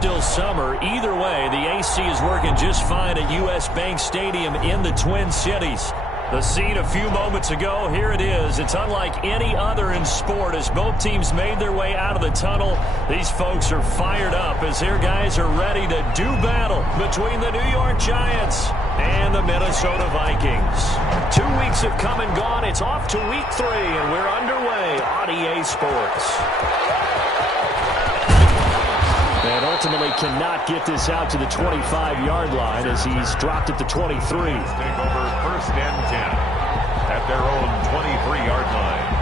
still summer. Either way, the AC is working just fine at U.S. Bank Stadium in the Twin Cities. The scene a few moments ago, here it is. It's unlike any other in sport as both teams made their way out of the tunnel. These folks are fired up as their guys are ready to do battle between the New York Giants and the Minnesota Vikings. 2 weeks have come and gone. It's off to week 3, and we're underway on EA Sports. And ultimately cannot get this out to the 25-yard line as he's dropped at the 23. Take over 1st and 10 at their own 23-yard line.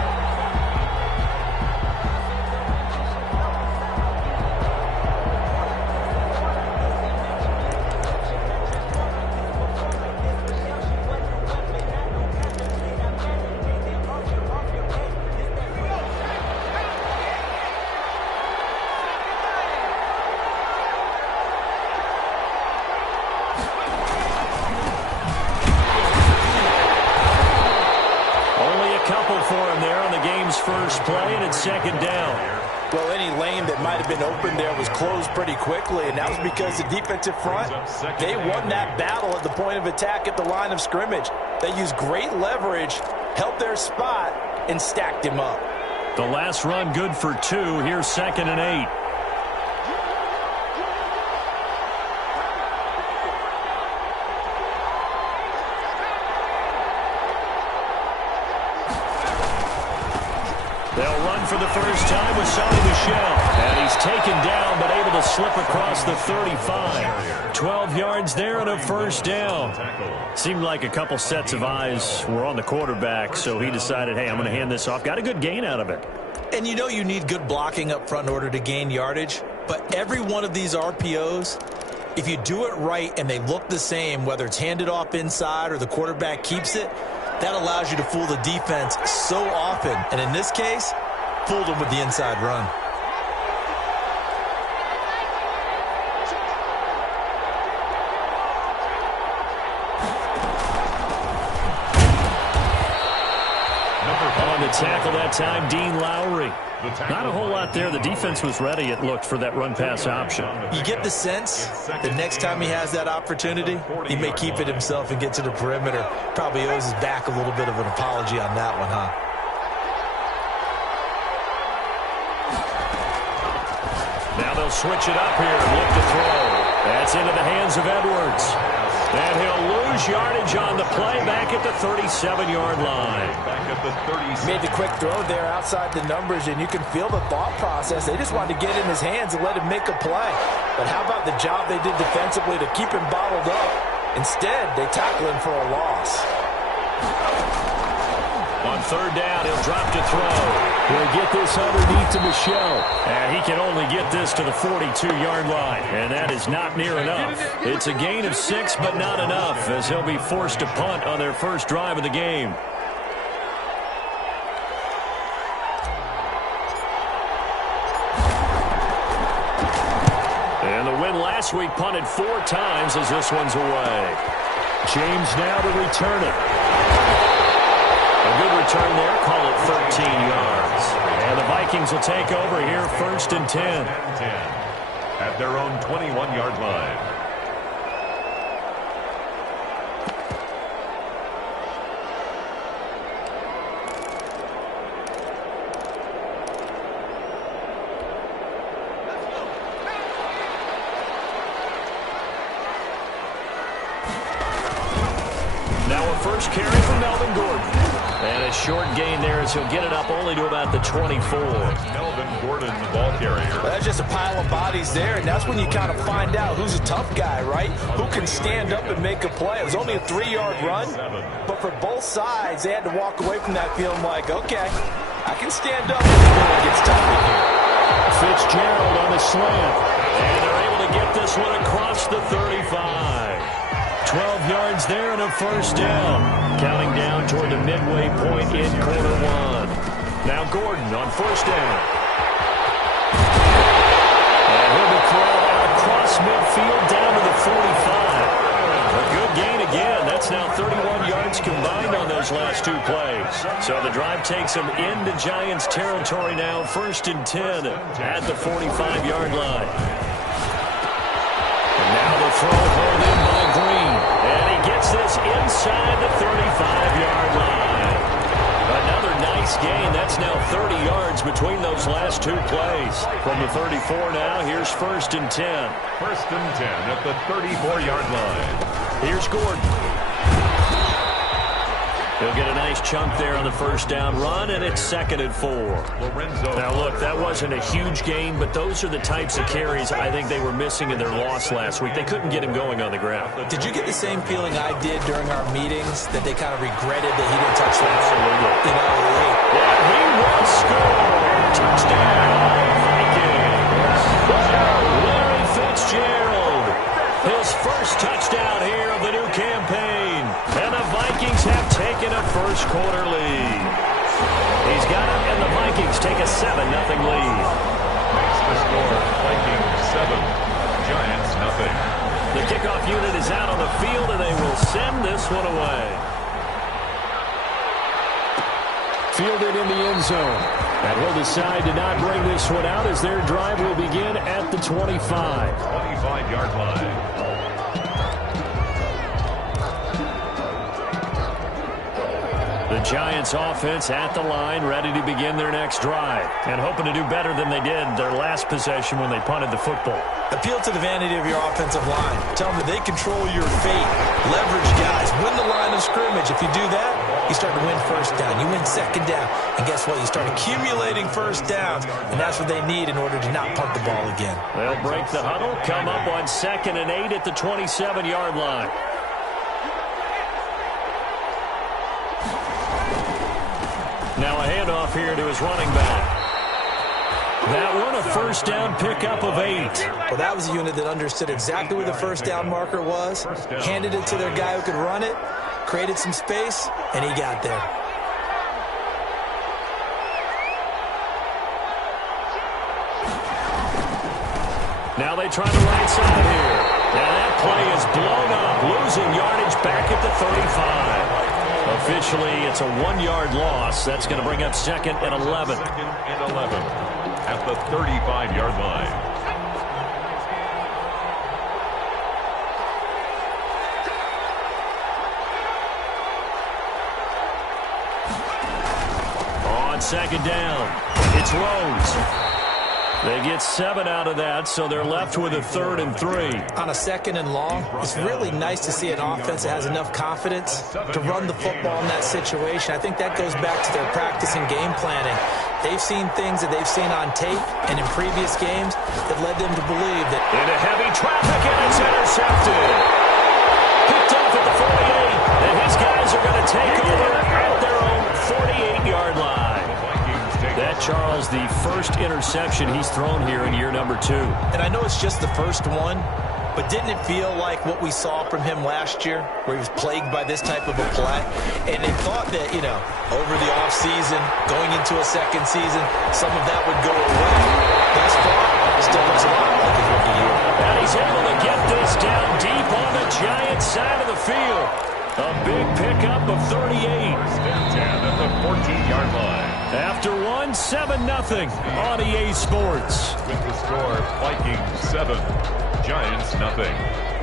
First play, and it's 2nd down. Well, any lane that might have been open there was closed pretty quickly, and that was because the defensive front, they won that battle at the point of attack at the line of scrimmage. They used great leverage, held their spot, and stacked him up. The last run good for 2. Here's 2nd and 8. They'll run for the first time with Sonny Michel. And he's taken down, but able to slip across the 35. 12 yards there and a first down. Seemed like a couple sets of eyes were on the quarterback, so he decided, hey, I'm going to hand this off. Got a good gain out of it. And you know you need good blocking up front in order to gain yardage. But every one of these RPOs, if you do it right and they look the same, whether it's handed off inside or the quarterback keeps it, that allows you to fool the defense so often. And in this case, fooled them with the inside run. On the tackle that time, Dean Lowry. Not a whole lot there. The defense was ready, it looked, for that run-pass option. You get the sense that next time he has that opportunity, he may keep it himself and get to the perimeter. Probably owes his back a little bit of an apology on that one, huh? Now they'll switch it up here and look to throw. That's into the hands of Edwards. And he'll lose yardage on the play back at the 37-yard line. Made the quick throw there outside the numbers, and you can feel the thought process. They just wanted to get in his hands and let him make a play. But how about the job they did defensively to keep him bottled up? Instead, they tackle him for a loss. On 3rd down, he'll drop to throw. He'll get this underneath to Michel. And he can only get this to the 42-yard line. And that is not near enough. It's a gain of 6, but not enough, as he'll be forced to punt on their first drive of the game. And the win last week punted 4 times as this one's away. James now to return it. A good return there, call it 13 yards. And the Vikings will take over here, 1st and 10. At their own 21-yard line. Now a first carry from Melvin Gordon. And a short gain there as he'll get it up only to about the 24. Melvin Gordon, the ball carrier. Well, that's just a pile of bodies there, and that's when you kind of find out who's a tough guy, right? Who can stand up and make a play. It was only a 3-yard run, but for both sides, they had to walk away from that feeling like, okay, I can stand up when it gets tough in here. Fitzgerald on the slant. And they're able to get this one across the 35. 12 yards there and a first down. Counting down toward the midway point in quarter 1. Now Gordon on 1st down. And he'll be thrown out across midfield down to the 45. A good gain again. That's now 31 yards combined on those last 2 plays. So the drive takes them into Giants territory now. 1st and 10 at the 45-yard line. gain. That's now 30 yards between those last two plays. From the 34 now, here's 1st and 10. 1st and 10 at the 34-yard line. Here's Gordon. He'll get a nice chunk there on the 1st down run, and it's 2nd and 4. Now, look, that wasn't a huge gain, but those are the types of carries I think they were missing in their loss last week. They couldn't get him going on the ground. Did you get the same feeling I did during our meetings, that they kind of regretted that he didn't touch the ball? You know, but he will score. Touchdown, Vikings. Larry Fitzgerald. His first touchdown here of the new campaign. And the Vikings have taken a first-quarter lead. He's got it, and the Vikings take a 7-0 lead. Makes the score, Vikings 7, Giants nothing. The kickoff unit is out on the field, and they will send this one away. Fielded in the end zone. And he'll decide to not bring this one out as their drive will begin at the 25. 25-yard line. The Giants offense at the line, ready to begin their next drive, and hoping to do better than they did their last possession when they punted the football. Appeal to the vanity of your offensive line. Tell them they control your fate. Leverage guys. Win the line of scrimmage. If you do that, you start to win 1st down. You win 2nd down. And guess what? You start accumulating 1st downs, and that's what they need in order to not punt the ball again. They'll break the huddle, come up on 2nd and 8 at the 27-yard line. Now a handoff here to his running back. That one a 1st down pickup of 8. Well, that was a unit that understood exactly where the 1st down marker was, handed it to their guy who could run it, created some space, and he got there. Now they try the right side here. Now that play is blown up, losing yardage back at the 35. Officially, it's a 1-yard loss. That's going to bring up 2nd and 11. 2nd and 11 at the 35-yard line. On 2nd down, it's Rose. They get 7 out of that, so they're left with a 3rd and 3. On a 2nd and long, it's really nice to see an offense that has enough confidence to run the football in that situation. I think that goes back to their practice and game planning. They've seen things that they've seen on tape and in previous games that led them to believe that. Into heavy traffic, and it's intercepted. Picked off at the 48, and his guys are going to take over at their own 48-yard line. That, Charles, the first interception he's thrown here in year number 2. And I know it's just the first one, but didn't it feel like what we saw from him last year, where he was plagued by this type of a play? And they thought that, you know, over the offseason, going into a 2nd season, some of that would go away. Thus far, it still looks a lot like his rookie year. And he's able to get this down deep on the Giants side of the field. A big pickup of 38. 1st and 10 at the 14-yard line. After 7-0 on EA Sports. With the score, Vikings 7, Giants nothing.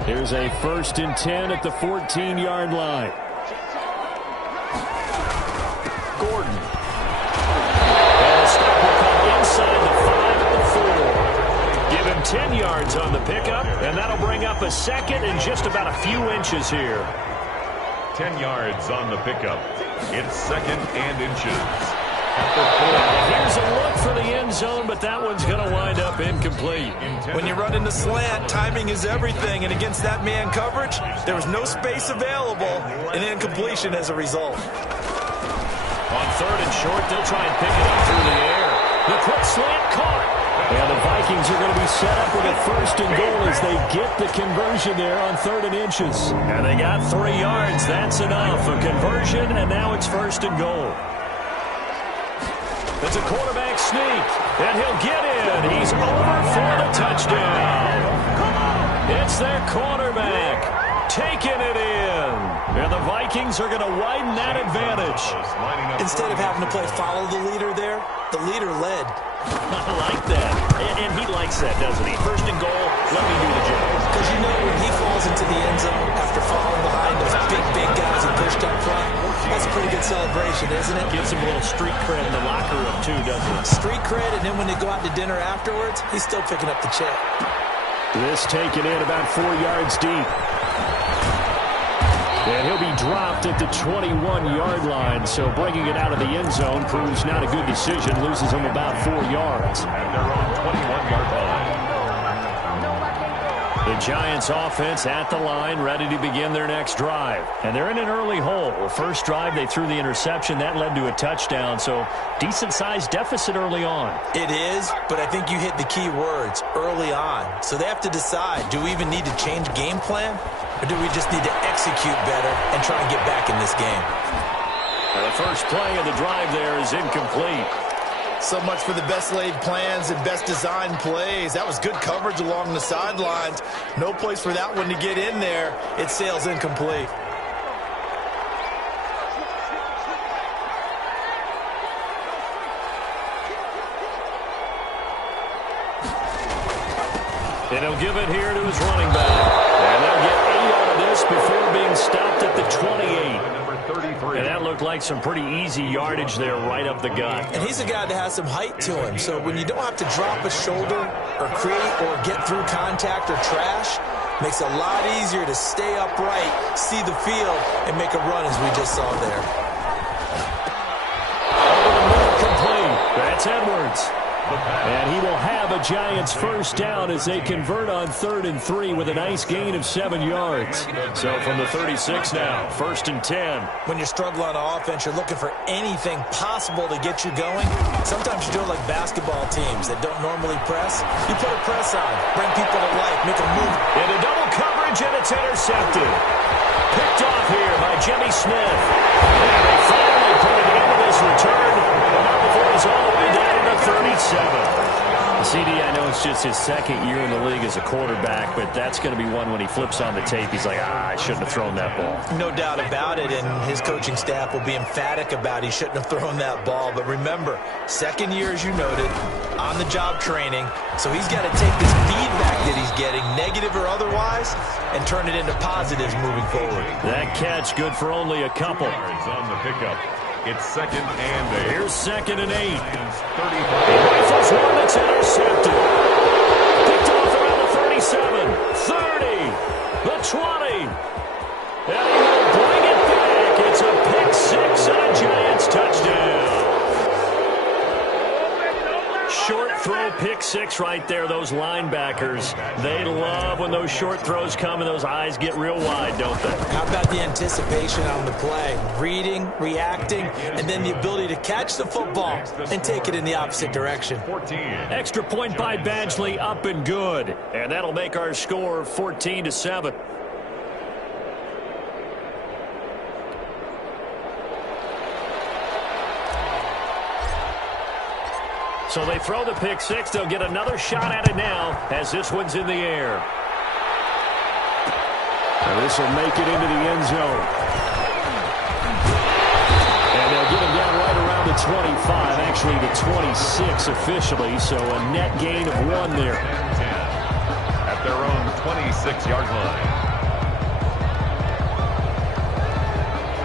Here's a 1st and 10 at the 14-yard line. Gordon. And the stop will come inside the 5 at the 4. Give him 10 yards on the pickup, and that'll bring up a 2nd and just about a few inches here. 10 yards on the pickup. It's 2nd and inches. Here's a look for the end zone, but that one's going to wind up incomplete. When you run in the slant, timing is everything, and against that man coverage, there was no space available, and incompletion as a result. On 3rd and short, they'll try and pick it up through the air. The quick slant caught. And the Vikings are going to be set up with a 1st and goal as they get the conversion there on 3rd and inches. And they got 3 yards. That's enough. A conversion, and now it's 1st and goal. It's a quarterback sneak, and he'll get in. He's over for the touchdown. It's their quarterback taking it in. And the Vikings are going to widen that advantage. Instead of having to play follow the leader there, the leader led. I like that. And he likes that, doesn't he? 1st and goal, let me do the job. Because you know when he falls into the end zone after falling behind those big guys who pushed up front, that's a pretty good celebration, isn't it? Gives him a little street cred in the locker room, too, doesn't it? Street cred, and then when they go out to dinner afterwards, he's still picking up the check. This taken in about 4 yards deep. And he'll be dropped at the 21-yard line, so bringing it out of the end zone proves not a good decision. Loses him about 4 yards. At their own 21-yard line. The Giants offense at the line, ready to begin their next drive. And they're in an early hole. The first drive, they threw the interception. That led to a touchdown, so decent-sized deficit early on. It is, but I think you hit the key words, early on. So they have to decide, do we even need to change game plan? Or do we just need to execute better and try and get back in this game? The first play of the drive there is incomplete. So much for the best laid plans and best designed plays. That was good coverage along the sidelines. No place for that one to get in there. It sails incomplete. And he'll give it here to his running back. And they'll get 8 out of this before being stopped at the 28. And that looked like some pretty easy yardage there right up the gut. And he's a guy that has some height to him. So when you don't have to drop a shoulder or create or get through contact or trash, makes it a lot easier to stay upright, see the field, and make a run as we just saw there. Complete. That's Edwards. And he will have a Giants first down as they convert on 3rd and 3 with a nice gain of 7 yards. So from the 36 now, 1st and 10. When you struggle on offense, you're looking for anything possible to get you going. Sometimes you do it like basketball teams that don't normally press. You put a press on, bring people to life, make a move. Into double coverage, and it's intercepted. Picked off here by Jimmy Smith. And they finally put it into this return. And now the ball is all the way down to 37. CD, I know it's just his second year in the league as a quarterback, but that's going to be one when he flips on the tape. He's like, I shouldn't have thrown that ball. No doubt about it, and his coaching staff will be emphatic about he shouldn't have thrown that ball. But remember, second year, as you noted, on-the-job training, so he's got to take this feedback that he's getting, negative or otherwise, and turn it into positives moving forward. That catch good for only a couple. On the pickup. It's 2nd and 8. Here's 2nd and 8. He 35. rifles one that's intercepted. Picked off around the 37, 30, the 20. And he will bring it back. It's a pick six and a Giants touchdown. Short throw pick six right there. Those linebackers, they love when those short throws come and those eyes get real wide, don't they? How about the anticipation on the play? Reading, reacting, and then the ability to catch the football and take it in the opposite direction. 14. Extra point by Badgley, up and good. And that'll make our score 14-7. So they throw the pick six. They'll get another shot at it now as this one's in the air. And this will make it into the end zone. And they'll get him down right around the 25, actually the 26 officially, so a net gain of 1 there. 10 at their own 26-yard line.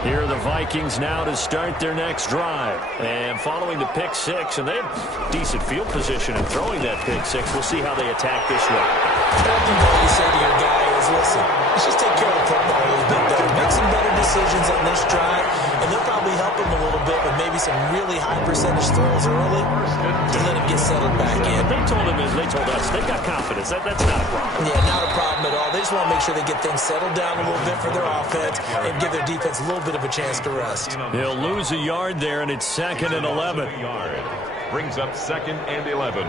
Here are the Vikings now to start their next drive. And following the pick six, and they have decent field position in throwing that pick six. We'll see how they attack this one. One thing that you say to your guy is, listen, let's just take care of the football a little bit better. Make some better decisions on this drive, and they'll probably help him a little bit with maybe some really high percentage throws early to let him get settled back in. They told us, they got confidence. That's not a problem. Yeah, not a problem at all. They just want to make sure they get things settled down a little bit for their offense and give their defense a little bit of a chance to rest. They'll lose a yard there, and it's 2nd and 11. Brings up 2nd and 11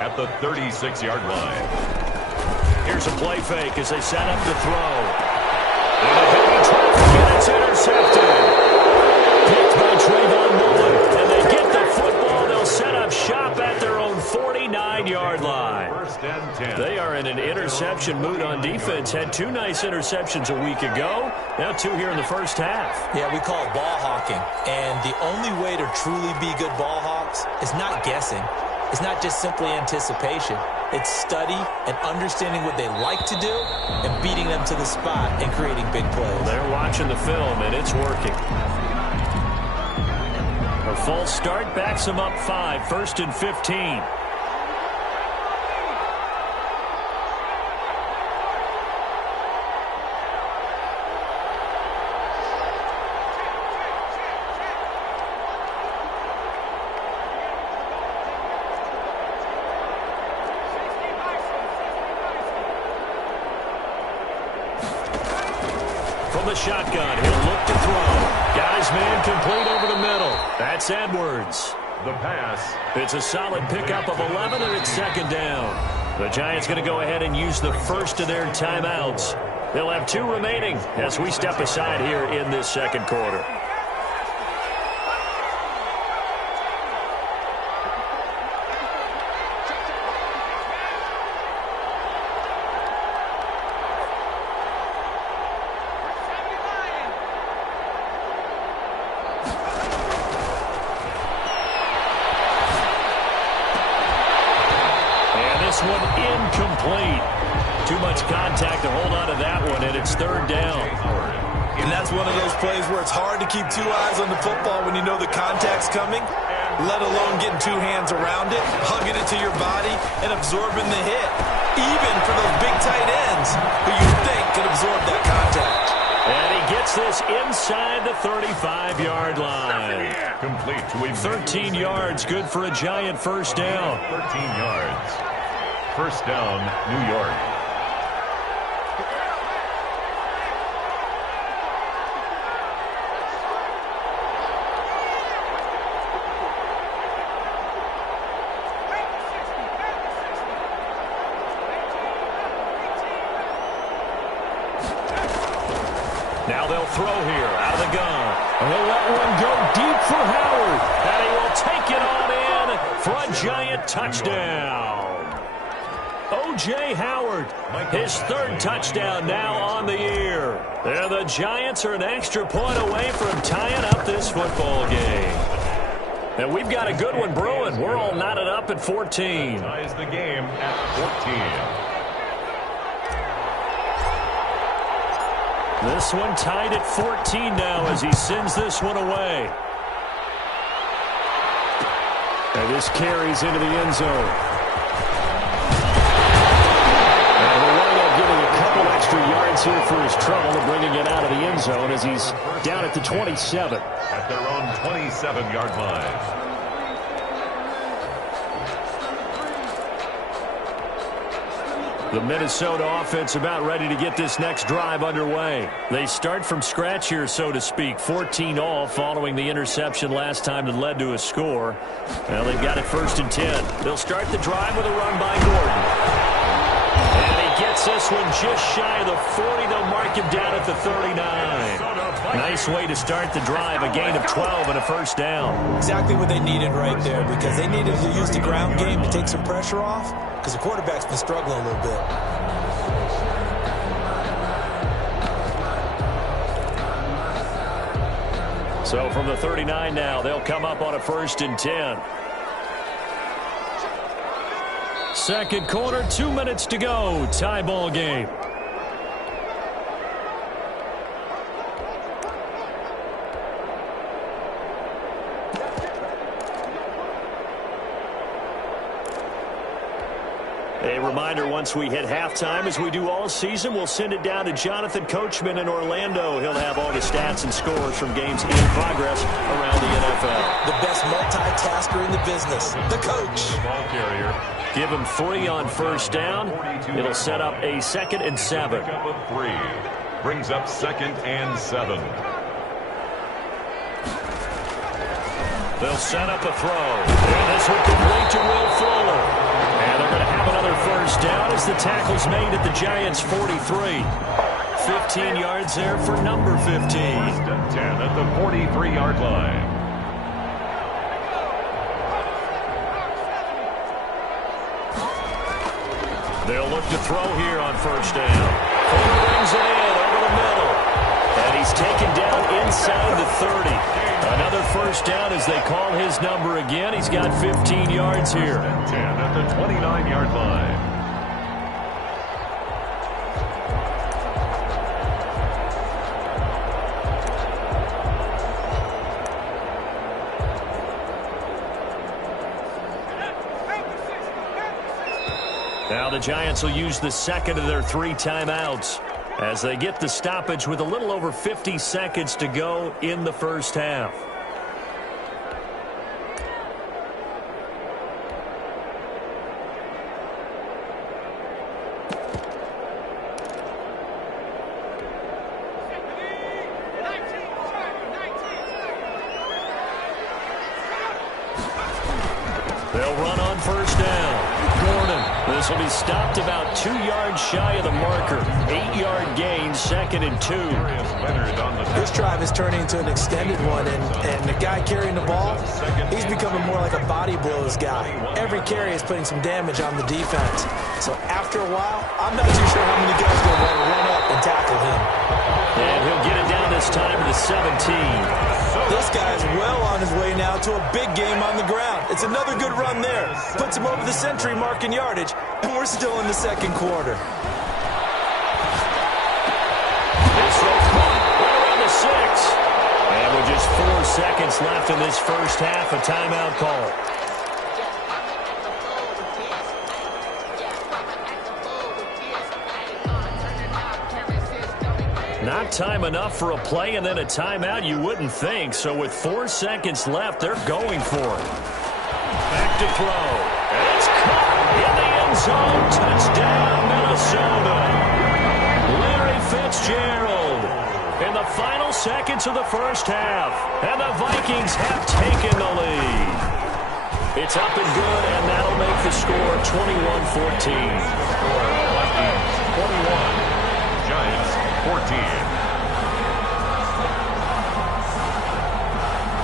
at the 36-yard line. Here's a play fake as they set up to throw. And it's intercepted. Picked by Trayvon Mullen. And they get the football. They'll set up shop at their own 49-yard line. 1st and 10. They are in an interception mood on defense. Had 2 nice interceptions a week ago. Now 2 here in the first half. Yeah, we call it ball hawking. And the only way to truly be good ball hawks is not guessing. It's not just simply anticipation. It's study and understanding what they like to do and beating them to the spot and creating big plays. They're watching the film, and it's working. A false start backs them up 5, 1st and 15. From the shotgun, he'll look to throw. Got his man complete over the middle. That's Edwards. The pass. It's a solid pickup of 11, and it's 2nd down. The Giants going to go ahead and use the first of their timeouts. They'll have 2 remaining as we step aside here in this 2nd quarter. This one incomplete. Too much contact to hold on to that one, and it's 3rd down. And that's one of those plays where it's hard to keep 2 eyes on the football when you know the contact's coming, let alone getting 2 hands around it, hugging it to your body, and absorbing the hit, even for those big tight ends who you think can absorb that contact. And he gets this inside the 35-yard line. Complete to 13 yards, good for a Giant 1st down. 13 yards. 1st down, New York. Now they'll throw here out of the gun. And he'll let one go deep for Howard. And he will take it on in for a Giant touchdown. O.J. Howard, his 3rd touchdown now on the year. And the Giants are an extra point away from tying up this football game. And we've got a good one brewing. We're all knotted up at 14. Ties the game at 14. This one tied at 14 now as he sends this one away. And this carries into the end zone. Extra yards here for his trouble of bringing it out of the end zone as he's down at the 27. At their own 27-yard line. The Minnesota offense about ready to get this next drive underway. They start from scratch here, so to speak. 14 all following the interception last time that led to a score. Well, they've got it 1st and 10. They'll start the drive with a run by Gordon. And he gets this one just shy of the 40. They'll mark him down at the 39. Nice way to start the drive. A gain of 12 and a 1st down. Exactly what they needed right there, because they needed to use the ground game to take some pressure off, because the quarterback's been struggling a little bit. So from the 39 now, they'll come up on a 1st and 10. 2nd quarter, 2 minutes to go. Tie ball game. A reminder, once we hit halftime, as we do all season, we'll send it down to Jonathan Coachman in Orlando. He'll have all the stats and scores from games in progress around the NFL. The best multitasker in the business, the coach. The ball carrier. Give him 3 on 1st down. It'll set up a 2nd and 7. Pickup of 3. Brings up 2nd and 7. They'll set up a throw. And this will complete to Will Fuller. And they're going to have another 1st down as the tackle's made at the Giants' 43. 15 yards there for number 15. 1st and 10 at the 43-yard line. They'll look to throw here on 1st down. Fuller brings it in over the middle. And he's taken down inside the 30. Another 1st down as they call his number again. He's got 15 yards here. 10 at the 29-yard line. the Giants will use the second of their 3 timeouts as they get the stoppage with a little over 50 seconds to go in the first half. They'll run on first down. Gordon. This will be stopped about 2 yards shy of the marker. 8-yard gain, 2nd and 2. This drive is turning into an extended one, and the guy carrying the ball, he's becoming more like a body blows guy. Every carry is putting some damage on the defense. So after a while, I'm not too sure how many guys are going to want to run up and tackle him. And he'll get it down this time to the 17. This guy's well on his way now to a big game on the ground. It's another good run there. Puts him over the century mark in yardage, and we're still in the second quarter. This one's caught right around the 6. And with just 4 seconds left in this first half, a timeout call. Not time enough for a play and then a timeout, you wouldn't think. So with 4 seconds left, they're going for it. Back to throw. And it's caught in the end zone. Touchdown, Minnesota. Larry Fitzgerald in the final seconds of the first half. And the Vikings have taken the lead. It's up and good, and that'll make the score 21-14. Vikings 21. Giants 14.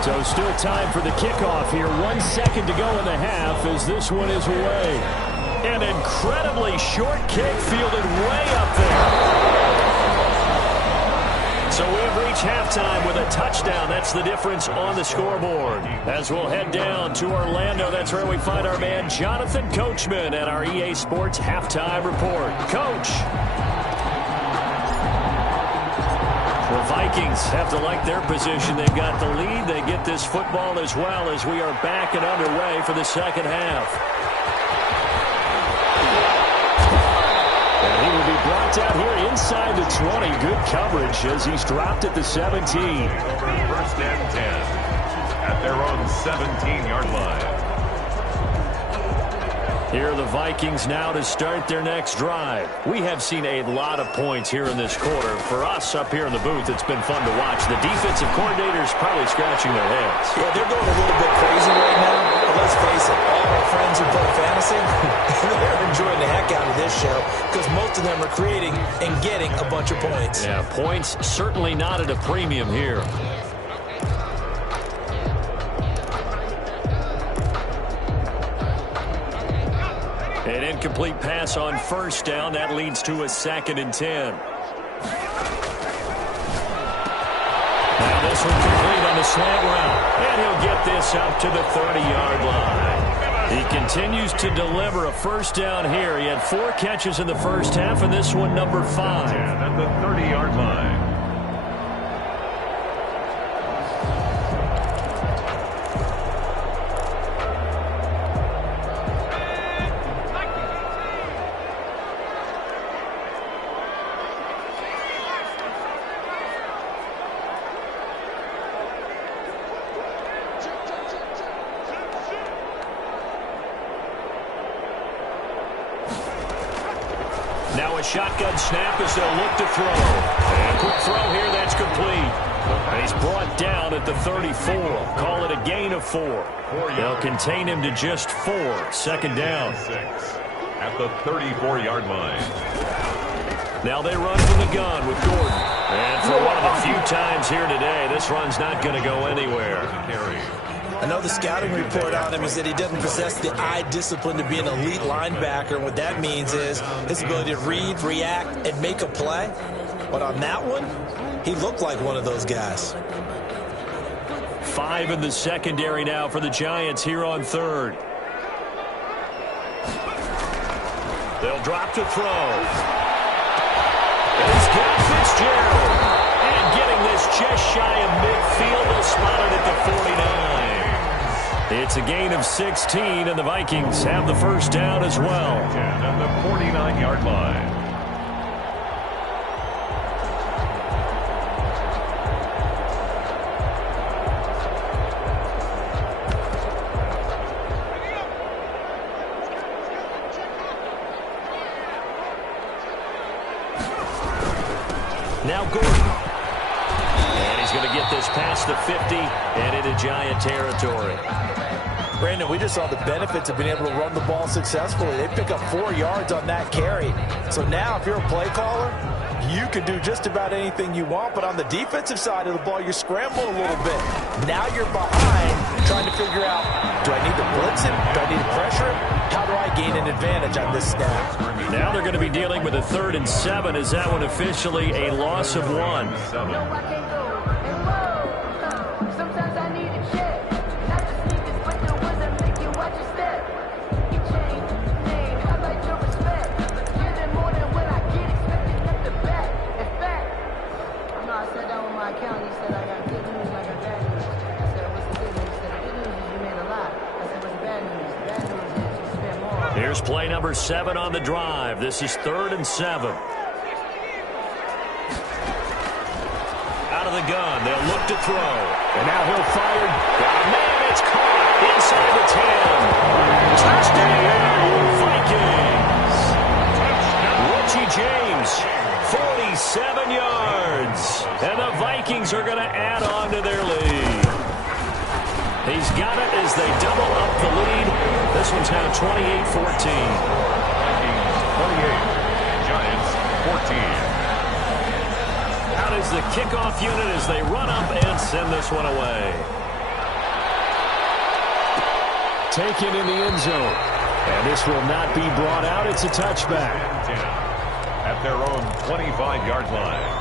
So still time for the kickoff here. 1 second to go in the half as this one is away. An incredibly short kick fielded way up there. So we have reached halftime with a touchdown. That's the difference on the scoreboard. As we'll head down to Orlando, that's where we find our man Jonathan Coachman at our EA Sports Halftime Report. Coach. The Vikings have to like their position. They've got the lead. They get this football as well as we are back and underway for the second half. And he will be brought down here inside the 20. Good coverage as he's dropped at the 17. First and 10 at their own 17-yard line. Here are the Vikings now to start their next drive. We have seen a lot of points here in this quarter. For us up here in the booth, it's been fun to watch. The defensive coordinators probably scratching their heads. Yeah, they're going a little bit crazy right now. But let's face it, all our friends who play fantasy, they're enjoying the heck out of this show because most of them are creating and getting a bunch of points. Yeah, points certainly not at a premium here. An incomplete pass on first down. That leads to a 2nd and 10. Now this one complete on the slant route. And he'll get this up to the 30-yard line. He continues to deliver a first down here. He had 4 catches in the first half, and this one number 5. At the 30-yard line. Now a shotgun snap as they'll look to throw. And quick throw here, that's complete. And he's brought down at the 34. Call it a gain of 4. They'll contain him to just 4. 2nd down. At the 34-yard line. Now they run from the gun with Gordon. And for one of the few times here today, this run's not going to go anywhere. I know the scouting report on him is that he doesn't possess the eye discipline to be an elite linebacker. And what that means is his ability to read, react, and make a play. But on that one, he looked like one of those guys. 5 in the secondary now for the Giants here on 3rd. They'll drop to throw. And he's got Fitzgerald. And getting this just shy of midfield, they'll spot it at the 49. It's a gain of 16, and the Vikings have the first down as well. 10 at the 49-yard line. Now Gordon. And he's going to get this past the 50 and into Giant territory. Brandon, we just saw the benefits of being able to run the ball successfully. They pick up 4 yards on that carry. So now if you're a play caller, you can do just about anything you want. But on the defensive side of the ball, you're scrambling a little bit. Now you're behind trying to figure out, do I need to blitz him? Do I need to pressure him? How do I gain an advantage on this snap? Now they're going to be dealing with a 3rd and 7. Is that one officially a loss of 1? No, I can't go. And whoa, sometimes I need a check. Not just sneakers, but the ones that make you watch your step. You change, name, I like your respect. Giving more than what I get, expecting up the back. In fact, I know I sat down with my accountant. He said I got good news and I got bad news. I said, what's the good news? He said, the good news is you made a lot. I said, what's the bad news? The bad news is you spent more. Here's play number 7 on the drive. This is 3rd and 7. Out of the gun, they'll look to throw. And now he'll fire. Oh, man, it's caught inside the 10. Touchdown, Vikings. Richie James, 47 yards. And the Vikings are going to add on to their lead. He's got it as they double up the lead. This one's now 28-14. Vikings 28, Giants 14. Out is the kickoff unit as they run up and send this one away. Taken in the end zone. And this will not be brought out. It's a touchback. 10 at their own 25-yard line.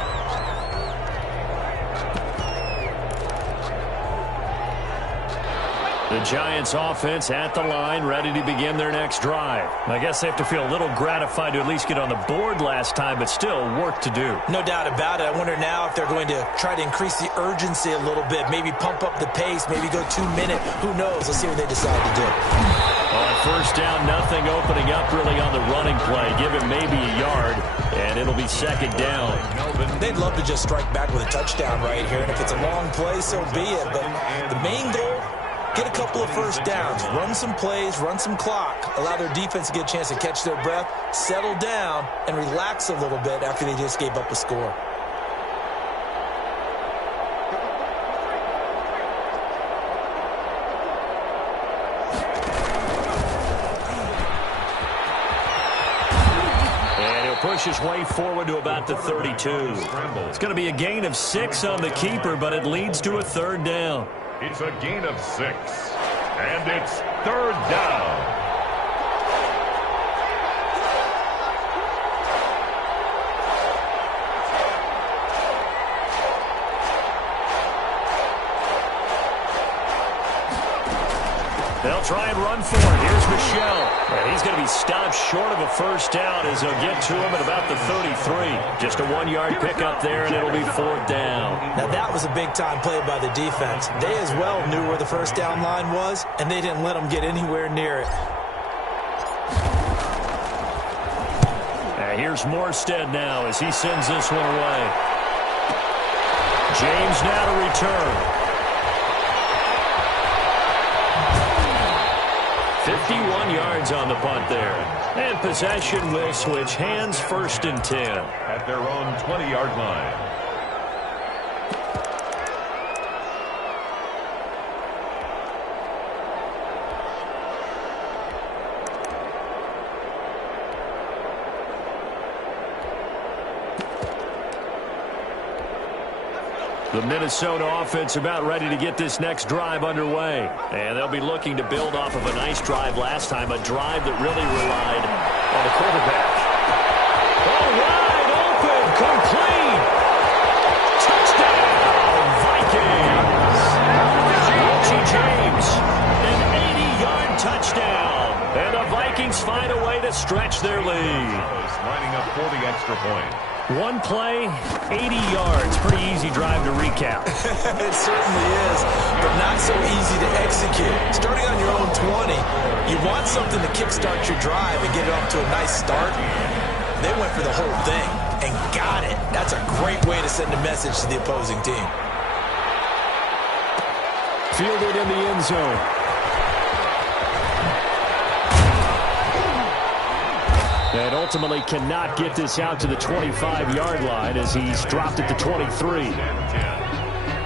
The Giants offense at the line, ready to begin their next drive. I guess they have to feel a little gratified to at least get on the board last time, but still work to do. No doubt about it. I wonder now if they're going to try to increase the urgency a little bit, maybe pump up the pace, maybe go 2-minute. Who knows? Let's see what they decide to do. On 1st down, nothing opening up really on the running play. Give him maybe a yard, and it'll be 2nd down. They'd love to just strike back with a touchdown right here, and if it's a long play, so be it. But the main goal, get a couple of 1st downs, run some plays, run some clock, allow their defense to get a chance to catch their breath, settle down, and relax a little bit after they just gave up a score. And he'll push his way forward to about the 32. It's going to be a gain of 6 on the keeper, but it leads to a 3rd down. It's a gain of 6, and it's 3rd down. They'll try and run for it. Here's Michelle. And he's going to be stopped short of a 1st down as they'll get to him at about the 33. Just a 1-yard pickup there, and it'll be 4th down. Now, that was a big-time play by the defense. They as well knew where the 1st down line was, and they didn't let them get anywhere near it. And here's Morstead now as he sends this one away. James now to return. 51 yards on the punt there. And possession will switch hands, 1st and 10. At their own 20-yard line. The Minnesota offense about ready to get this next drive underway. And they'll be looking to build off of a nice drive last time, a drive that really relied on the quarterback. Oh, wide open, complete. Touchdown, Vikings. Richie James, an 80-yard touchdown. And the Vikings find a way to stretch their lead. Lining up for the extra point. One play, 80 yards. Pretty easy drive to recap. It certainly is, but not so easy to execute. Starting on your own 20, you want something to kickstart your drive and get it off to a nice start. They went for the whole thing and got it. That's a great way to send a message to the opposing team. Fielded in the end zone. And ultimately cannot get this out to the 25-yard line as he's dropped at the 23.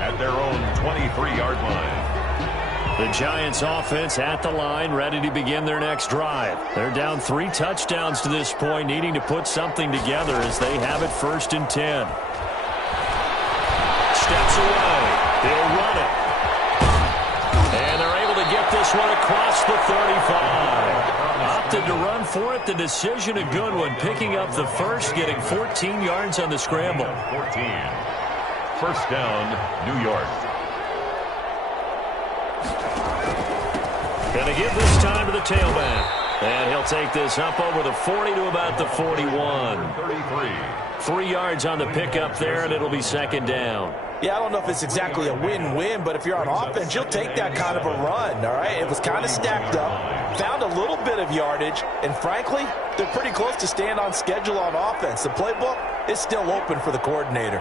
At their own 23-yard line. The Giants offense at the line, ready to begin their next drive. They're down 3 touchdowns to this point, needing to put something together as they have it 1st and 10. Steps away. They'll run it. And they're able to get this one across the 35. Opted to run for it. The decision a good one. Picking up the first, getting 14 yards on the scramble. 14. First down, New York. Going to give this time to the tailback. And he'll take this up over the 40 to about the 41. 33. 3 yards on the pickup there, and it'll be 2nd down. Yeah, I don't know if it's exactly a win-win, but if you're on offense, you'll take that kind of a run, all right? It was kind of stacked up, found a little bit of yardage, and frankly, they're pretty close to staying on schedule on offense. The playbook is still open for the coordinator.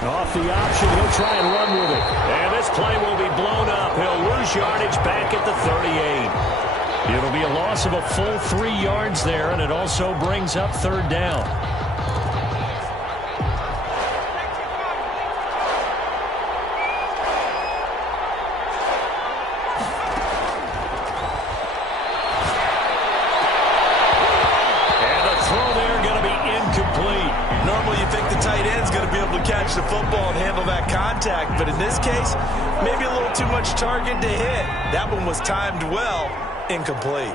Off the option, he'll try and run with it. And this play will be blown up. He'll lose yardage back at the 38. It'll be a loss of a full 3 yards there, and it also brings up 3rd down. Catch the football and handle that contact, but in this case, maybe a little too much target to hit. That one was timed well, incomplete.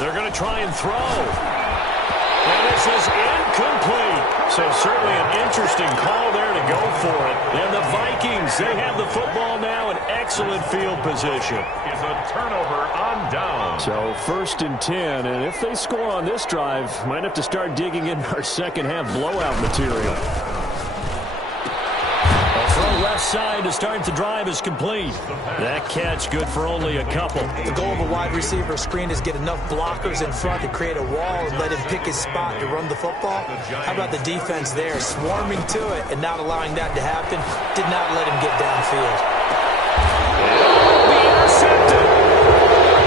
They're going to try and throw. And this is incomplete. So certainly an interesting call there to go for it. And the Vikings, they have the football now in excellent field position. It's a turnover on down. So 1st and 10, and if they score on this drive, might have to start digging in our second half blowout material. A throw left side to start the drive is complete. That catch good for only a couple. The goal of a wide receiver screen is get enough blockers in front to create a wall and let him pick his spot to run the football. How about the defense there, swarming to it and not allowing that to happen? Did not let him get downfield. Intercepted.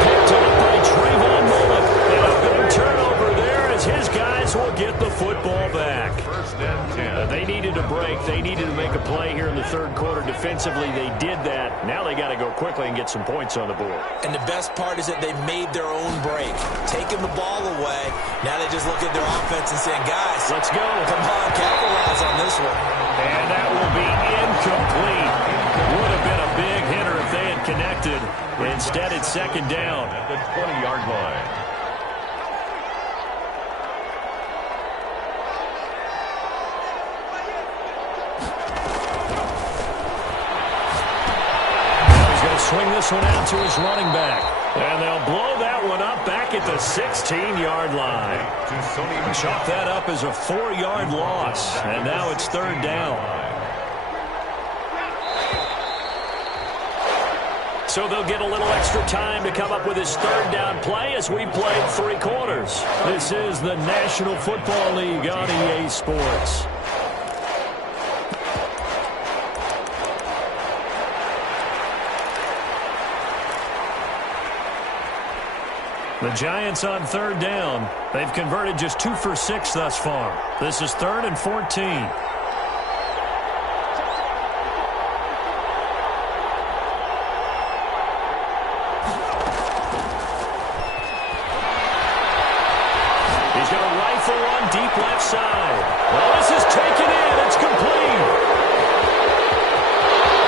Picked up by Trayvon Mullen. And a big turnover there as his guys will get the football back. 1st and 10. They needed a break. They needed to make a play here in the 3rd quarter. Defensively, they did that. Now they got to go quickly and get some points on the board. And the best part is that they made their own break, taking the ball away. Now they just look at their offense and saying, guys, let's go. Come on, capitalize on this one. And that will be incomplete. Would have been a big hitter if they had connected. Instead, it's 2nd down. At the 20-yard line. Swing this one out to his running back. And they'll blow that one up back at the 16-yard line. Chalk that up as a 4-yard loss. And now it's 3rd down. So they'll get a little extra time to come up with his 3rd down play as we played 3 quarters. This is the National Football League on EA Sports. The Giants on 3rd down. They've converted just 2 for 6 thus far. This is 3rd and 14. He's going to rifle one deep left side. Well, this is taken in. It's complete.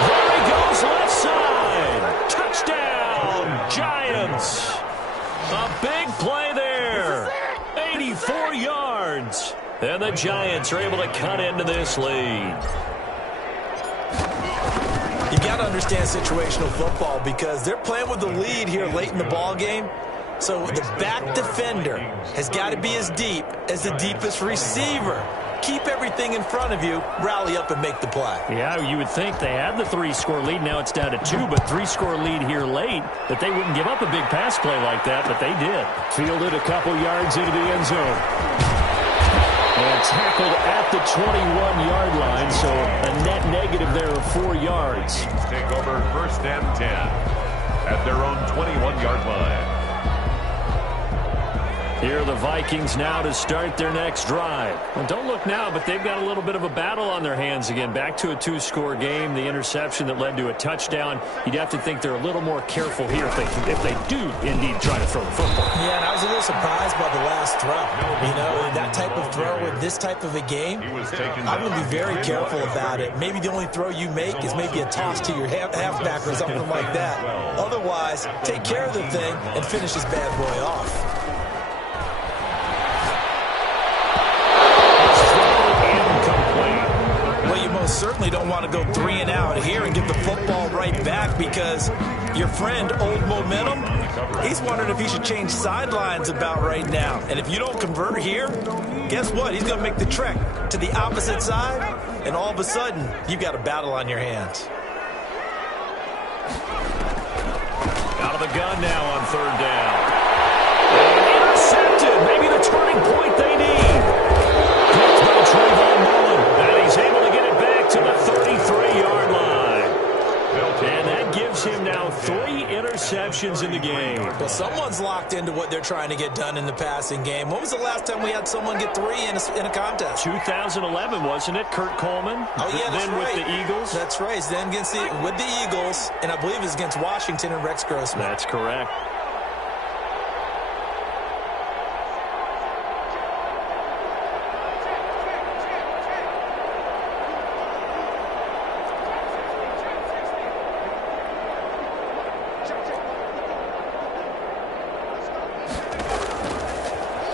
There he goes left side. Touchdown, Giants. A big play there. 84 yards. And the Giants are able to cut into this lead. You got to understand situational football because they're playing with the lead here late in the ball game. So the back defender has got to be as deep as the deepest receiver. Keep everything in front of you, rally up and make the play. Yeah, you would think they had the 3-score lead. Now it's down to 2, but 3-score lead here late, that they wouldn't give up a big pass play like that, but they did. Fielded a couple yards into the end zone. And tackled at the 21-yard line, so a net negative there of 4 yards. Take over 1st and 10 at their own 21-yard line. Here are the Vikings now to start their next drive. Well, don't look now, but they've got a little bit of a battle on their hands again. Back to a 2-score game, the interception that led to a touchdown. You'd have to think they're a little more careful here if they do indeed try to throw the football. Yeah, and I was a little surprised by the last throw. You know, that type of throw in this type of a game, I'm going to be very careful about it. Maybe the only throw you make is maybe a toss to your halfback or something like that. Otherwise, take care of the thing and finish this bad boy off. Certainly don't want to go 3 and out here and get the football right back because your friend, Old Momentum, he's wondering if he should change sidelines about right now. And if you don't convert here, guess what? He's going to make the trek to the opposite side, and all of a sudden, you've got a battle on your hands. Out of the gun now on 3rd down. Intercepted. Maybe the turning point they need. Picked by Trayvon Mullen. And he's able to get it back to the 33-yard line. And that gives him now 3 interceptions in the game. Well, someone's locked into what they're trying to get done in the passing game. When was the last time we had someone get 3 in a contest? 2011, wasn't it? Kurt Coleman. Oh, yeah, that's then right. With the Eagles. That's right. Then with the Eagles, and I believe it's against Washington and Rex Grossman. That's correct.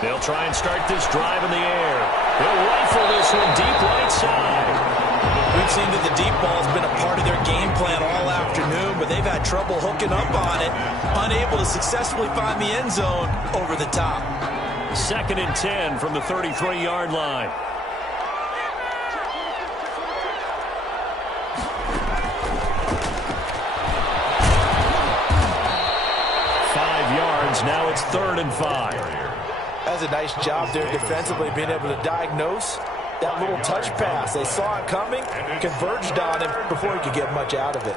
They'll try and start this drive in the air. They'll rifle this one deep right side. We've seen that the deep ball's been a part of their game plan all afternoon, but they've had trouble hooking up on it, unable to successfully find the end zone over the top. 2nd and 10 from the 33-yard line. Now it's 3rd and 5. That's a nice job there defensively, being able to diagnose that little touch pass. They saw it coming, converged on him before he could get much out of it.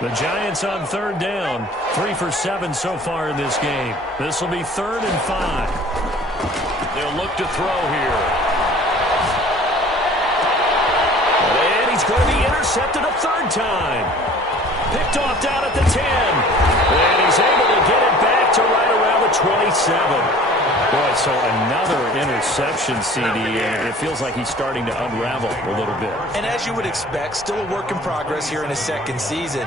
The Giants on 3rd down. 3 for 7 so far in this game. This will be 3rd and 5. They'll look to throw here. And he's going to be intercepted a 3rd time. Picked off down at the 10. And he's able to get it back to right around the 27. Boy, so another interception, CD. And it feels like he's starting to unravel a little bit. And as you would expect, still a work in progress here in his 2nd season.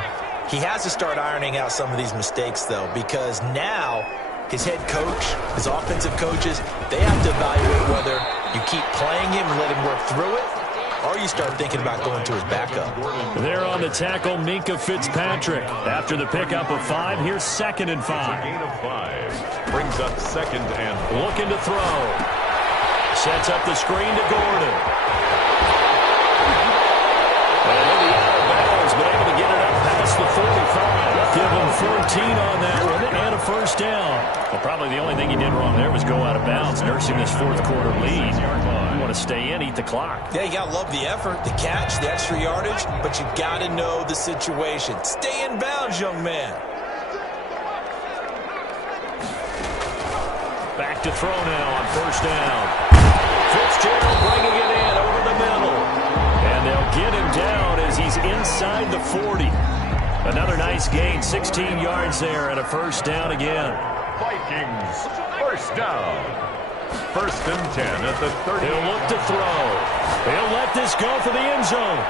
He has to start ironing out some of these mistakes, though, because now his head coach, his offensive coaches, they have to evaluate whether you keep playing him and let him work through it, or you start thinking about going to his backup. There on the tackle, Minkah Fitzpatrick. After the pickup of 5, here's 2nd and 5. Gain of 5 brings up 2nd and looking to throw. Sets up the screen to Gordon. And maybe out of bounds, but able to get it up past the 45. Give him 14 on that one and a 1st down. Well, probably the only thing he did wrong there was go out of bounds, nursing this 4th quarter lead. You want to stay in, eat the clock. Yeah, you got to love the effort, the catch, the extra yardage, but you got to know the situation. Stay in bounds, young man. Back to throw now on 1st down. Fitzgerald bringing it in over the middle. And they'll get him down as he's inside the 40. Another nice gain, 16 yards there and a 1st down again. Vikings 1st down. 1st and 10 at the 30. He'll look to throw. He'll let this go for the end zone.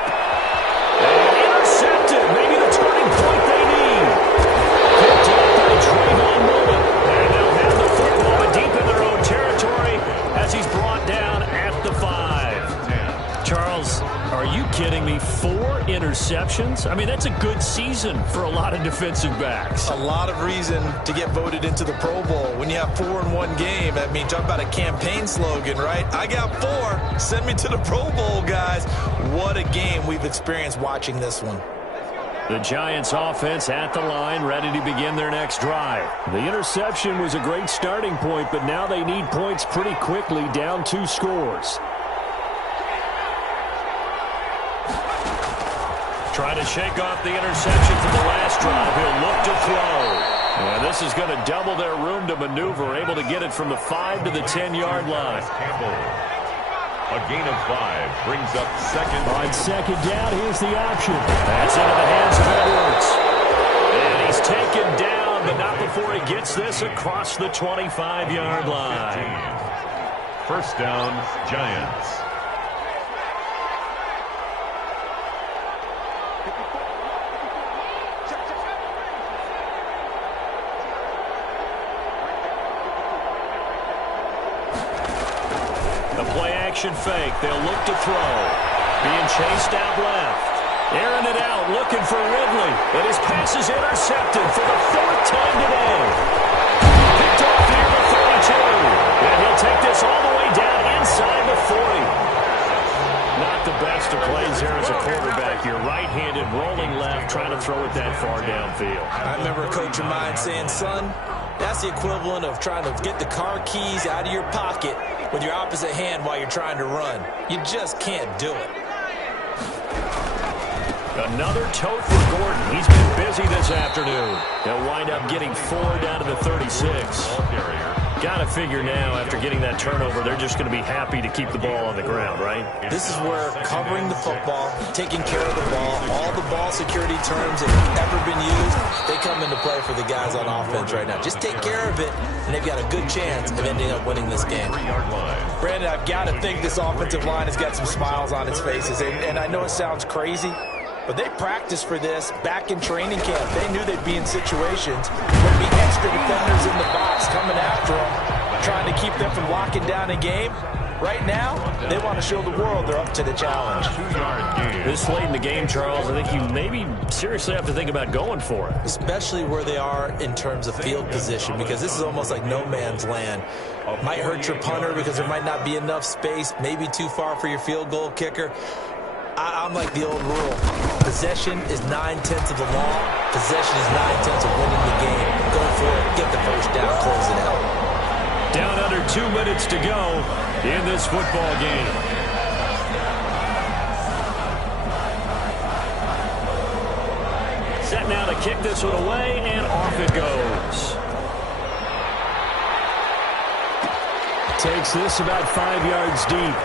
And intercepted. Maybe the turning point they need. Picked up by Trayvon Mullen. And they'll have the football but deep in their own territory as he's brought down at the 5. Charles, are you kidding me? 4 interceptions? I mean, that's a good season for a lot of defensive backs. A lot of reason to get voted into the Pro Bowl. When you have 4 in one game, I mean, talk about a campaign slogan, right? I got 4. Send me to the Pro Bowl, guys. What a game we've experienced watching this one. The Giants offense at the line, ready to begin their next drive. The interception was a great starting point, but now they need points pretty quickly, down 2 scores. Trying to shake off the interception from the last drive. He'll look to throw. And this is going to double their room to maneuver, able to get it from the 5 to the 10-yard line. A gain of 5 brings up second. On second down, here's the option. That's into the hands of Edwards. And he's taken down, but not before he gets this across the 25-yard line. First down, Giants. Action fake. They'll look to throw. Being chased out left. Airing it out, looking for Ridley. And his pass is intercepted for the 4th time today. Picked off near the 32. And he'll take this all the way down inside the 40. Not the best of plays there as a quarterback. You're right-handed, rolling left, trying to throw it that far downfield. I remember a coach of mine saying, son, that's the equivalent of trying to get the car keys out of your pocket with your opposite hand while you're trying to run. You just can't do it. Another tote for Gordon. He's been busy this afternoon. He'll wind up getting 4 down to the 36. Got to figure now, after getting that turnover, they're just going to be happy to keep the ball on the ground, right? This is where covering the football, taking care of the ball, all the ball security terms that have ever been used, they come into play for the guys on offense right now. Just take care of it, and they've got a good chance of ending up winning this game. Brandon, I've got to think this offensive line has got some smiles on its faces, and I know it sounds crazy, but they practiced for this back in training camp. They knew they'd be in situations where there'd be extra defenders in the box coming after them, trying to keep them from locking down a game. Right now, they want to show the world they're up to the challenge. This late in the game, Charles, I think you maybe seriously have to think about going for it. Especially where they are in terms of field position, because this is almost like no man's land. Might hurt your punter because there might not be enough space, maybe too far for your field goal kicker. I'm like the old rule. Possession is 9/10 of the law. Possession is 9/10 of winning the game. Go for it. Get the first down. Close it out. Down under 2 minutes to go in this football game. Set now to kick this one away, and off it goes. Takes this about 5 yards deep.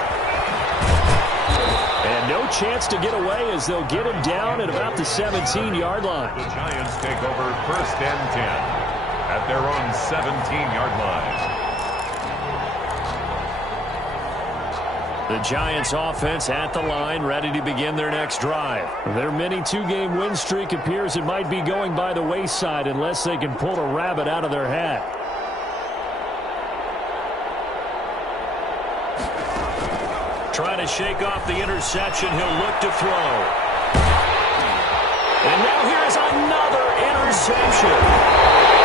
And no chance to get away as they'll get him down at about the 17-yard line. The Giants take over first and 10 at their own 17-yard line. The Giants offense at the line, ready to begin their next drive. Their mini 2-game win streak appears it might be going by the wayside unless they can pull a rabbit out of their hat. Trying to shake off the interception. He'll look to throw. And now here's another interception.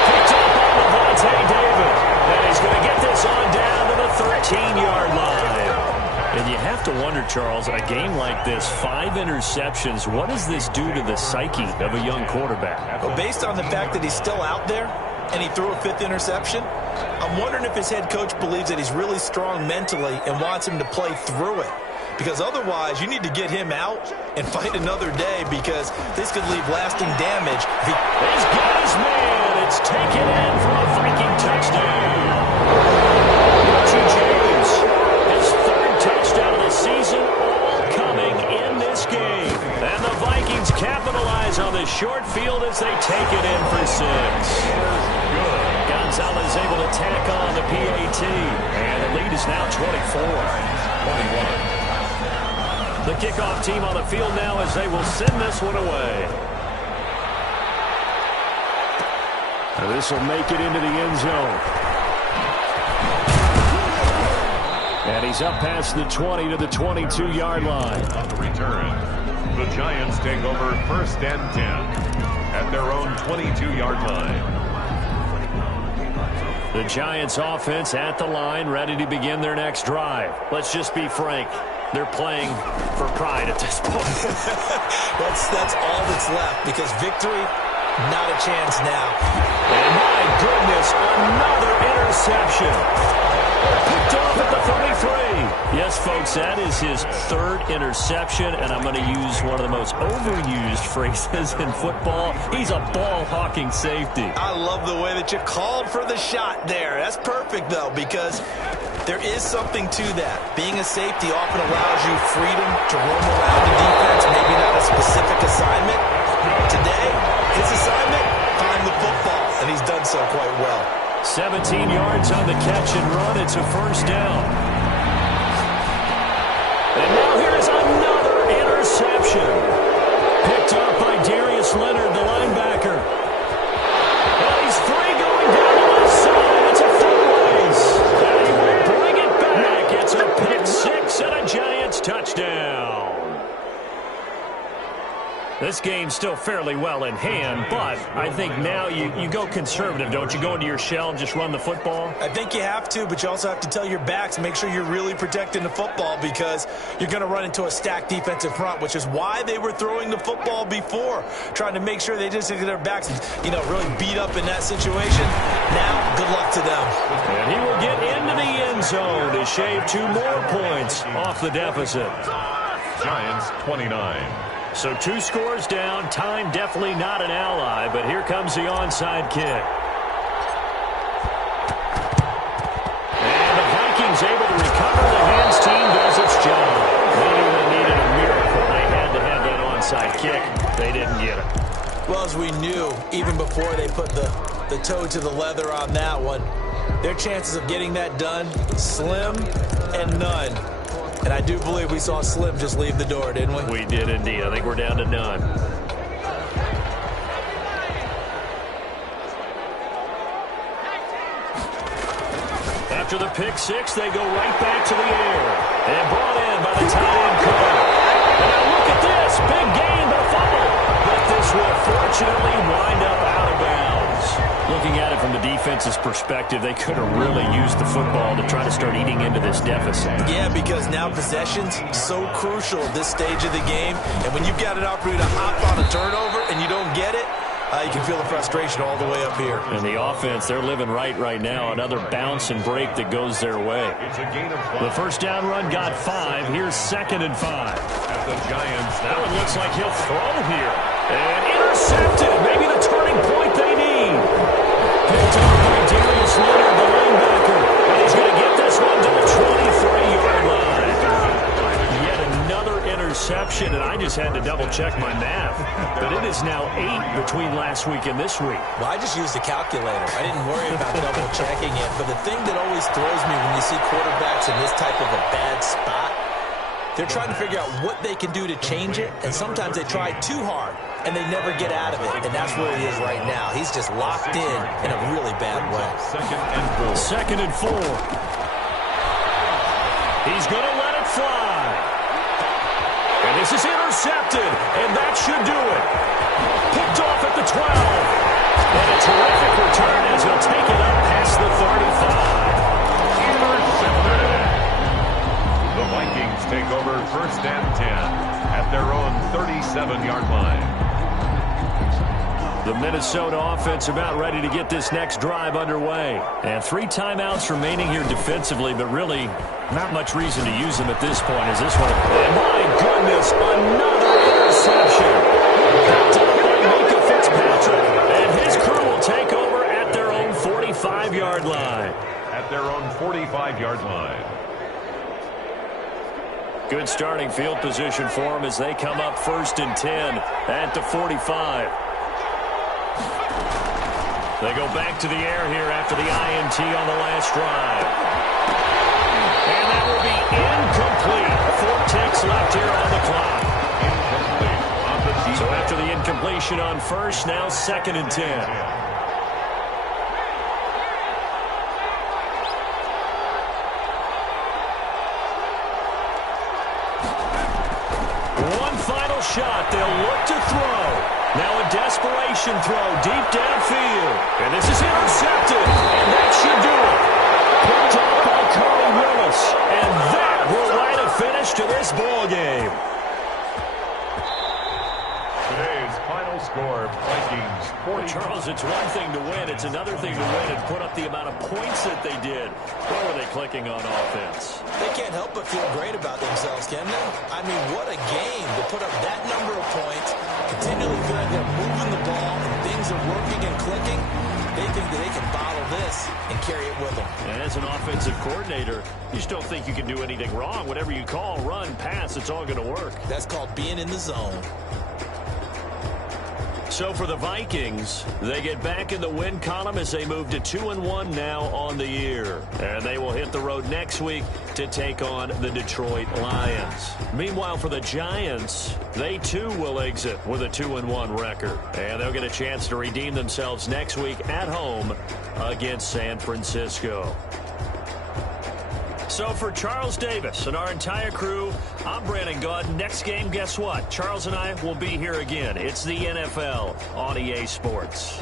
Picked up on Levante David. And he's going to get this on down to the 13-yard line. And you have to wonder, Charles, a game like this, 5 interceptions, what does this do to the psyche of a young quarterback? Well, based on the fact that he's still out there and he threw a 5th interception, I'm wondering if his head coach believes that he's really strong mentally and wants him to play through it. Because otherwise, you need to get him out and fight another day, because this could leave lasting damage. He's got his man. It's taken in for a Viking touchdown. Richie James, his 3rd touchdown of the season, all coming in this game. And the Vikings capitalize on the short field as they take it in for 6. Gonzalez able to tack on the PAT, and the lead is now 24-21. The kickoff team on the field now as they will send this one away. This will make it into the end zone. And he's up past the 20 to the 22-yard line. On the return, the Giants take over 1st and 10 at their own 22-yard line. The Giants offense at the line, ready to begin their next drive. Let's just be frank. They're playing for pride at this point. That's all that's left, because victory, not a chance now. And my goodness, another interception. Picked off at the 33. Yes, folks, that is his 3rd interception, and I'm going to use one of the most overused phrases in football. He's a ball-hawking safety. I love the way that you called for the shot there. That's perfect, though, because there is something to that. Being a safety often allows you freedom to roam around the defense, maybe not a specific assignment. Today, his assignment, find the football, and he's done so quite well. 17 yards on the catch and run. It's a 1st down. And now here is another interception. Picked up by Darius Leonard, the linebacker. And he's free going down the left side. It's a full race. And he will bring it back. It's a pick 6 and a Giants touchdown. This game's still fairly well in hand, but I think now you go conservative, don't you? Go into your shell and just run the football? I think you have to, but you also have to tell your backs, make sure you're really protecting the football, because you're going to run into a stacked defensive front, which is why they were throwing the football before, trying to make sure they just get their backs, really beat up in that situation. Now, good luck to them. And he will get into the end zone to shave 2 more points off the deficit. Giants 29. So 2 scores down. Time definitely not an ally, but here comes the onside kick. And the Vikings able to recover. The hands team does its job. They needed a miracle. They had to have that onside kick. They didn't get it. Well, as we knew, even before they put the toe to the leather on that one, their chances of getting that done, slim and none. And I do believe we saw Slim just leave the door, didn't we? We did indeed. I think we're down to none. After the pick 6, they go right back to the air. And brought in by the tight end Cole. And now look at this. Big gain, but a fumble. But this will fortunately wind up out of bounds. Looking at it from the defense's perspective, they could have really used the football to try to start eating into this deficit. Yeah, because now possession's so crucial at this stage of the game. And when you've got an opportunity to hop on a turnover and you don't get it, you can feel the frustration all the way up here. And the offense, they're living right now. Another bounce and break that goes their way. It's a gain of 5. The 1st down run got 5. Here's 2nd and 5. At the Giants. That one looks like he'll throw here. And intercepted. Maybe the turning point they need. Picked up by Darius Leonard, the linebacker. And he's going to get this one to the 23-yard line. Yet another interception, and I just had to double-check my math. But it is now 8 between last week and this week. Well, I just used a calculator. I didn't worry about double-checking it. But the thing that always throws me when you see quarterbacks in this type of a bad spot, they're trying to figure out what they can do to change it, and sometimes they try too hard, and they never get out of it, and that's where he is right now. He's just locked in a really bad way. 2nd and 4. He's going to let it fly. And this is intercepted, and that should do it. Picked off at the 12. And a terrific return as he'll take it up past the 35. The Vikings take over 1st and 10 at their own 37-yard line. The Minnesota offense about ready to get this next drive underway. And 3 timeouts remaining here defensively, but really not much reason to use them at this point as this one. And my goodness, another interception. Picked up by Minka Fitzpatrick. And his crew will take over at their own 45-yard line. At their own 45-yard line. Good starting field position for them as they come up 1st and 10 at the 45. They go back to the air here after the INT on the last drive. And that will be incomplete. 4 ticks left here on the clock. So after the incompletion on 1st, now 2nd and 10. shot. They'll look to throw. Now a desperation throw deep downfield. And this is intercepted. And that should do it. Picked off by Curry Willis. And that will light a finish to this ball game. Today's final score, Vikings 40. Charles, it's one thing to win. It's another thing to win and put up the amount of points that they did. Where were they clicking on offense? They can't help but feel great about themselves, can they? I mean, what a game to put up that number of points, continually feel like they're moving the ball and things are working and clicking. They think that they can bottle this and carry it with them. And as an offensive coordinator, you just don't think you can do anything wrong. Whatever you call, run, pass, it's all going to work. That's called being in the zone. So for the Vikings, they get back in the win column as they move to 2-1 now on the year. And they will hit the road next week to take on the Detroit Lions. Meanwhile, for the Giants, they too will exit with a 2-1 record. And they'll get a chance to redeem themselves next week at home against San Francisco. So for Charles Davis and our entire crew, I'm Brandon Gaudin. Next game, guess what? Charles and I will be here again. It's the NFL on EA Sports.